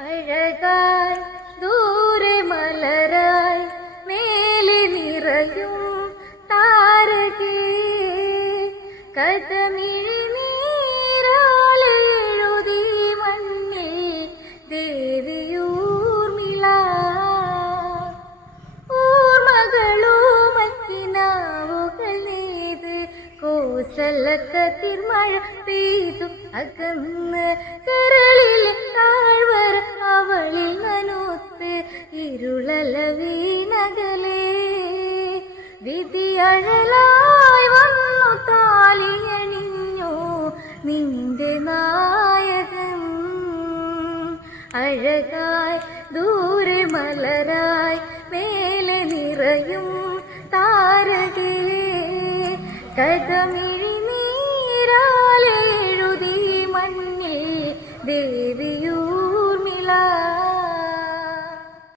അഴകായി ദൂരെ മലരായി മേലെ നിറയും താരകേ കഥമിഴി നീരാലെഴുതി മണ്ണിൽ ദേവിയൂർമിള ഊർമകളുമക്കിനാവുകൾ നെയ്ത് കോസലക്കതിർമഴ പെയ്തു അകന്ന് കരളിലെ താഴ്വര അവളിൽ നനുത്ത് ഇരുളല വീണകലേ വിധിയഴലായി വന്നു താലിയണിഞ്ഞു നിന്റെ നായകൻ അഴകായി ദൂരെ മലരായി മേലെ നിറയും താരകേ കഥമിഴി നീരാലെഴുതി മണ്ണിൽ ദേവിയൂ